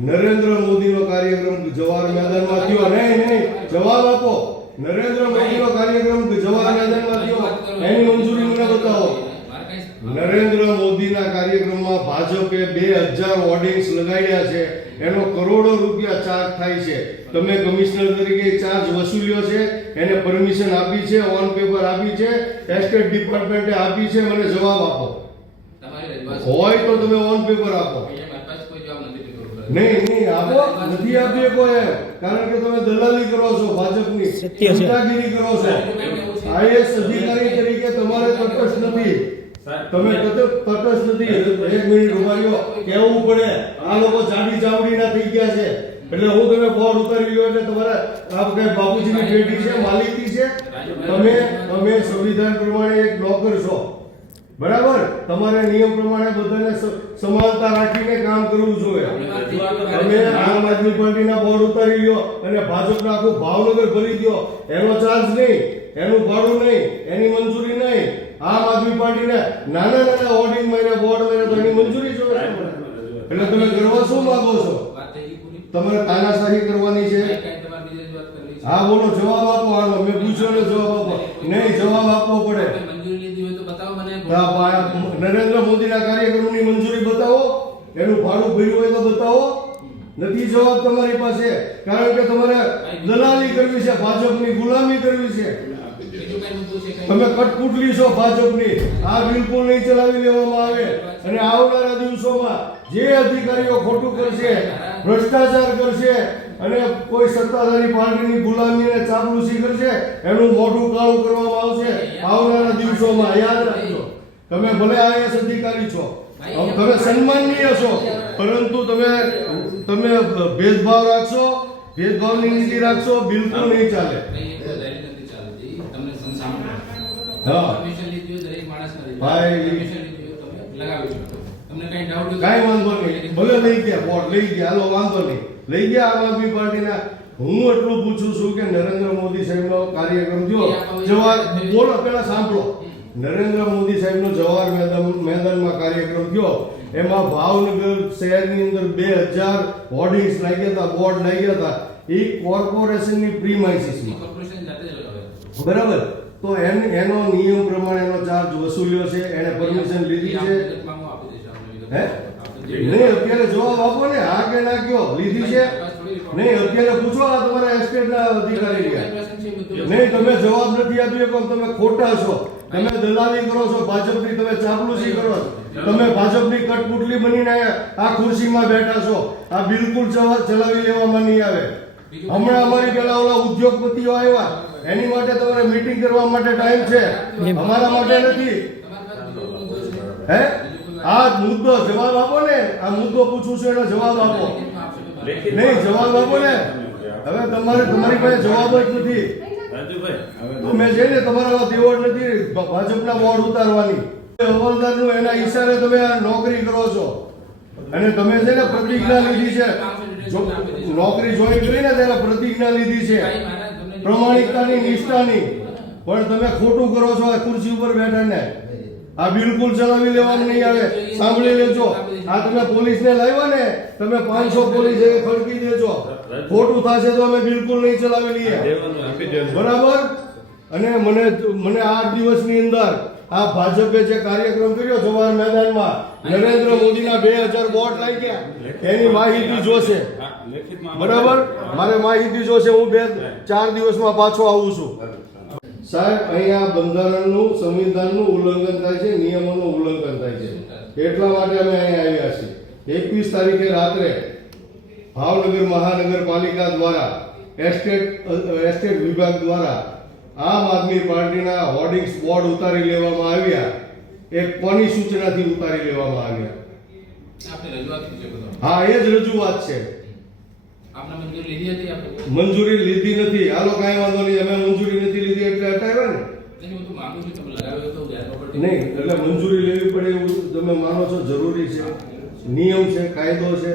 નરેન્દ્ર મોદીનો કાર્યક્રમ જવાહર મેદાનમાં થયો. નહીં, જવાબ આપો. નરેન્દ્ર મોદીનો કાર્યક્રમ જવાહર મેદાનમાં થયો, એની મંજૂરી મને બતાવો. નરેન્દ્ર મોદીના કાર્યક્રમમાં ભાજપે 2000 હોર્ડિંગ્સ લગાડ્યા છે, એનો કરોડો રૂપિયા ચાર્જ થાય છે. તમે કમિશનર તરીકે ચાર્જ વસૂલ્યો છે, એને પરમિશન આપી છે, ઓન પેપર આપી છે, એસ્ટેટ ડિપાર્ટમેન્ટે આપી છે. મને જવાબ આપો. હોય તો તમે ઓન પેપર આપો. નહીં આપો. નથી આપી શકો એમ, કારણ કે તમે દલાલી કરો છો, ભાજપની સત્તાગીરી કરો છો. આઈએસ અધિકારી તરીકે તમારે તટસ્થ નથી. તમે તટસ્થ નથી. 1 મિનિટ ઉભા રહ્યો, કહેવું પડે. આ લોકો જાડી ચાવડીના થઈ ગયા છે, એટલે હું તમે બોર્ડ ઉતારી લ્યો એટલે તમારે આ કઈ બાપુજીની પેઢી છે, માલિકી છે. તમે સંવિધાન પ્રમાણે એક નોકર છો, બરાબર? તમારે નિયમ પ્રમાણે બધાને સમાનતા રાખીને કામ કરવું જોઈએ. તમે આમ આદમી પાર્ટીના બોર્ડ ઉતારી લ્યો અને ભાજપના આખું ભાવનગર ભરી દો, એનો ચાર્જ નહીં, એનું ભાડું નહીં, એની મંજૂરી નહીં. આમ આદમી પાર્ટીને નાના હોર્ડિંગ માર્યા, બોર્ડ માર્યા, તો એની મંજૂરી જોઈએ. એટલે તમે કરવા શું માંગો છો? તમારે તાનાશાહી કરવાની છે? હા બોલો, જવાબ આપો. હાલો, મેં પૂછ્યો ને જવાબ આપો. નહીં, જવાબ આપવો પડે. નરેન્દ્ર મોદીના કાર્યક્રમની મંજૂરી બતાવો, એનું ભાડું ભર્યું હોય તો બતાવો. નથી જવાબ તમારી પાસે, કારણ કે તમારે દલાલી કરવી છે, ભાજપની ગુલામી કરવી છે. તમે કઠપુતલી છો ભાજપની. આ બિલકુલ નહીં ચલાવી લેવામાં આવે. અને આવનારા દિવસોમાં જે અધિકારીઓ ખોટું કરશે, ભ્રષ્ટાચાર કરશે અને કોઈ સત્તાધારી પાર્ટીની ગુલામી અને ચાપલુસી કરશે, એનું મોઢું કાળું કરવામાં આવશે આવનારા દિવસોમાં. યાદ રાખજો. તમે ભલે આઈએસ અધિકારી છો, તમે સન્માનનીય છો, પરંતુ તમે ભેદભાવ રાખશો, ભેદભાવની નીતિ રાખશો, બિલકુલ નહીં ચાલે. કાંઈ વાંધો નહીં, ભલે લઈ ગયા બોર્ડ, લઈ ગયા, હાલો વાંધો નહીં, લઈ ગયા આમ આદમી પાર્ટીના. હું એટલું પૂછું છું કે નરેન્દ્ર મોદી સાહેબનો કાર્યક્રમ થયો જવાહર, બોલો પેલા સાંભળો. નરેન્દ્ર મોદી સાહેબનો જવાહર મેદાનમાં કાર્યક્રમ થયો, એમાં ભાવનગર શહેરની અંદર 2000 હોર્ડિંગ્સ લાગ્યા હતા, બોર્ડ લાગ્યા હતા. એ કોર્પોરેશનની પ્રીમાઇસીસમાં, બરાબર? તો એનો નિયમ પ્રમાણે એનો ચાર્જ વસૂલ્યો છે, એને પરમિશન લીધી છે. નહીં, અત્યારે જવાબ આપો ને, હા કે ના કયો, લીધી છે? નહીં, અત્યારે પૂછો આ તમારા એસ્ટેટના અધિકારી. નહીં, તમે જવાબ નથી આપી શકો, તમે ખોટા છો. તમે દલાલી કરો છો ભાજપની, તમે ચાપલુસી કરો છો, તમે ભાજપની કઠપુતલી બનીને આ ખુરશીમાં બેઠા છો. આ બિલકુલ ચલાવી લેવામાં નહીં આવે. હમણાં અમારી પેલા ઓલા ઉદ્યોગપતિઓ આવ્યા, એની માટે તમારે મીટિંગ કરવા માટે ટાઈમ છે, અમારા માટે નથી. હે, આ મુદ્દો જવાબ આપો ને. આ મુદ્દો પૂછું છું, એનો જવાબ આપો. નહીં, જવાબ આપો ને. હવે તમારી પાસે જવાબ જ નથી. મેં જઈને તમારા દેવડ નથી ભાજપના બોર્ડ ઉતારવાની. હવાલદારનું એના ઈશારે તમે આ નોકરી કરો છો, અને તમે છે ને પ્રતિજ્ઞા લીધી છે. નોકરી જોઈન કરીને તેને પ્રતિજ્ઞા લીધી છે, પ્રમાણિકતાની, નિષ્ઠાની. પણ તમે ખોટું કરો છો આ ખુરશી ઉપર બેઠાને. આ બિલકુલ ચલાવી લેવાનું નહીં આવે. સાંભળી લેજો, આ તમે પોલીસને લાવ્યા ને, તમે 500 પોલીસ ખડકી દેજો. ખોટું થશે તો અમે બિલકુલ નહીં ચલાવી લઈએ, બરાબર? અને મને 8 દિવસની અંદર આ ભાજપે જે કાર્યક્રમ કર્યો જવાહર મેદાનમાં, નરેન્દ્ર મોદીના 2000 બોર્ડ લાગ્યા, એની માહિતી જોશે, બરાબર? મારે માહિતી જોશે. હું 2-4 દિવસમાં પાછો આવું છું. સાહેબ, અહીંયા બંધારણનું, સંવિધાનનું ઉલ્લંઘન થાય છે, નિયમોનું ઉલ્લંઘન થાય છે. એટલા માટે અમે અહીંયા આવ્યા છીએ. 21 તારીખે રાત્રે ભાવનગર મહાનગરપાલિકા દ્વારા, એસ્ટેટ વિભાગ દ્વારા આમ આદમી પાર્ટીના હોર્ડિંગ્સ બોર્ડ ઉતારી લેવામાં આવ્યા. એ કોની સૂચનાથી ઉતારી લેવામાં આવ્યા? હા, એ જ રજૂઆત છે. મંજૂરી લીધી નથી. હાલો, કાંઈ વાંધો નહીં, અમે મંજૂરી નથી લીધી એટલે હટાવ્યા ને. નહીં, એટલે મંજૂરી લેવી પડે એવું તમે માનો છો? જરૂરી છે, નિયમ છે, કાયદો છે.